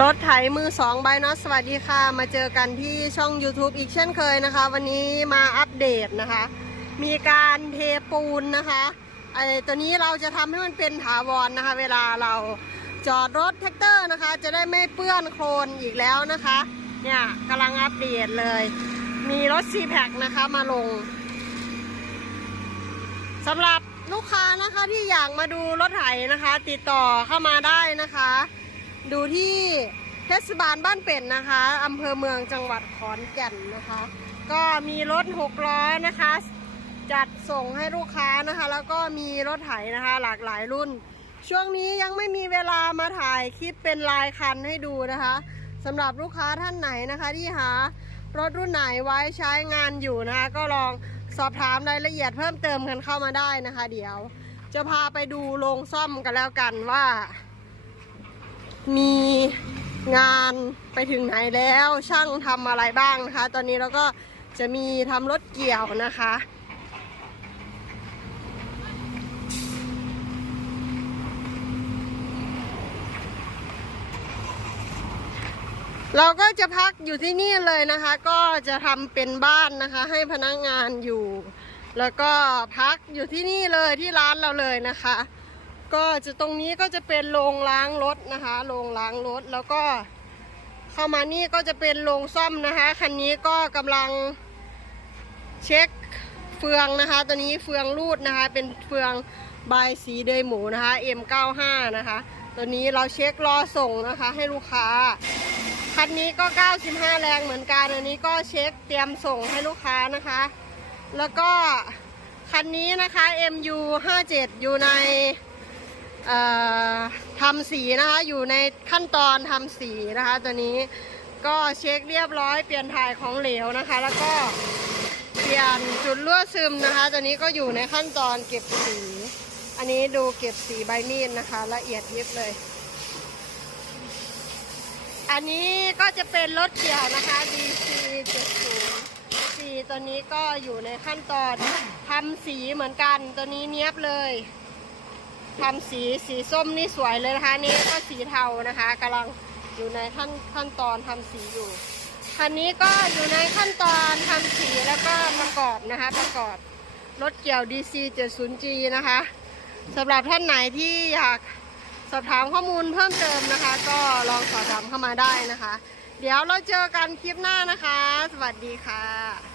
รถไถมือสองใบเน็อตสวัสดีค่ะ มาเจอกันที่ช่อง YouTube อีกเช่นเคยนะคะ วันนี้มาอัปเดตนะคะ มีการเทปูนนะคะไอตัวนี้เราจะทำให้มันเป็นถาวรนะคะ เวลาเราจอดรถแท็กเตอร์นะคะ จะได้ไม่เปื้อนโคลนอีกแล้วนะคะ เนี่ยกำลังอัปเดตเลย มีรถ c p a c นะคะมาลงสำหรับลูกค้านะคะที่อยากมาดูรถไถนะคะ ติดต่อเข้ามาได้นะคะ ดูที่เทศบาลบ้านเป็ดนะคะอำเภอเมืองจังหวัดขอนแก่นนะคะ ก็มีรถหกล้อนะคะ จัดส่งให้ลูกค้านะคะ แล้วก็มีรถไถนะคะ หลากหลายรุ่น ช่วงนี้ยังไม่มีเวลามาถ่ายคลิปเป็นลายคันให้ดูนะคะสำหรับลูกค้าท่านไหนนะคะที่หารถรุ่นไหนไว้ใช้งานอยู่นะคะ ก็ลองสอบถามรายละเอียดเพิ่มเติมกันเข้ามาได้นะคะ เดี๋ยว จะพาไปดูโรงซ่อมกันแล้วกันว่า มีงานไปถึงไหนแล้วช่างทำอะไรบ้างนะคะ ตอนนี้เราก็จะมีทำรถเกี่ยวนะคะเราก็จะพักอยู่ที่นี่เลยนะคะ ก็จะทำเป็นบ้านนะคะ ให้พนักงานอยู่ แล้วก็พักอยู่ที่นี่เลยที่ร้านเราเลยนะคะ ก็จะตรงนี้ก็จะเป็นโรงล้างรถนะคะโรงล้างรถแล้วก็เข้ามานี่ก็จะเป็นโรงซ่อมนะคะคันนี้ก็กำลังเช็คเฟืองนะคะ ตัวนี้เฟืองรูดนะคะ เป็นเฟืองบายสีเดยหมูนะคะ M95 นะคะ ตัวนี้เราเช็ครอส่งนะคะ ให้ลูกค้าคันนี้ก็ 95 แรงเหมือนกันอันนี้ก็เช็คเตรียมส่งให้ลูกค้านะคะ แล้วก็คันนี้นะคะ MU 57 อยู่ใน ทำสีนะคะอยู่ในขั้นตอนทำสีนะคะตัวนี้ก็เช็คเรียบร้อยเปลี่ยนถ่ายของเหลวนะคะ แล้วก็เปลี่ยนจุดรั่วซึมนะคะ ตัวนี้ก็อยู่ในขั้นตอนเก็บสี อันนี้ดูเก็บสีใบมีดนะคะ ละเอียดยิบเลย อันนี้ก็จะเป็นรถเกี่ยวนะคะ DC 70สีตัวนี้ก็อยู่ในขั้นตอนทำสีเหมือนกันตัวนี้เนี้ยบเลย ทำสีสีส้มนี่สวยเลยนะคะนี่ก็สีเทานะคะกำลังอยู่ในขั้นขั้นตอนทำสีอยู่คันนี้ก็อยู่ในขั้นตอนทำสีแล้วก็ประกอบนะคะ ประกอบรถเกี่ยว DC 70G นะคะสำหรับท่านไหนที่อยากสอบถามข้อมูลเพิ่มเติมนะคะ ก็ลองสอบถามเข้ามาได้นะคะ เดี๋ยวเราเจอกันคลิปหน้านะคะ สวัสดีค่ะ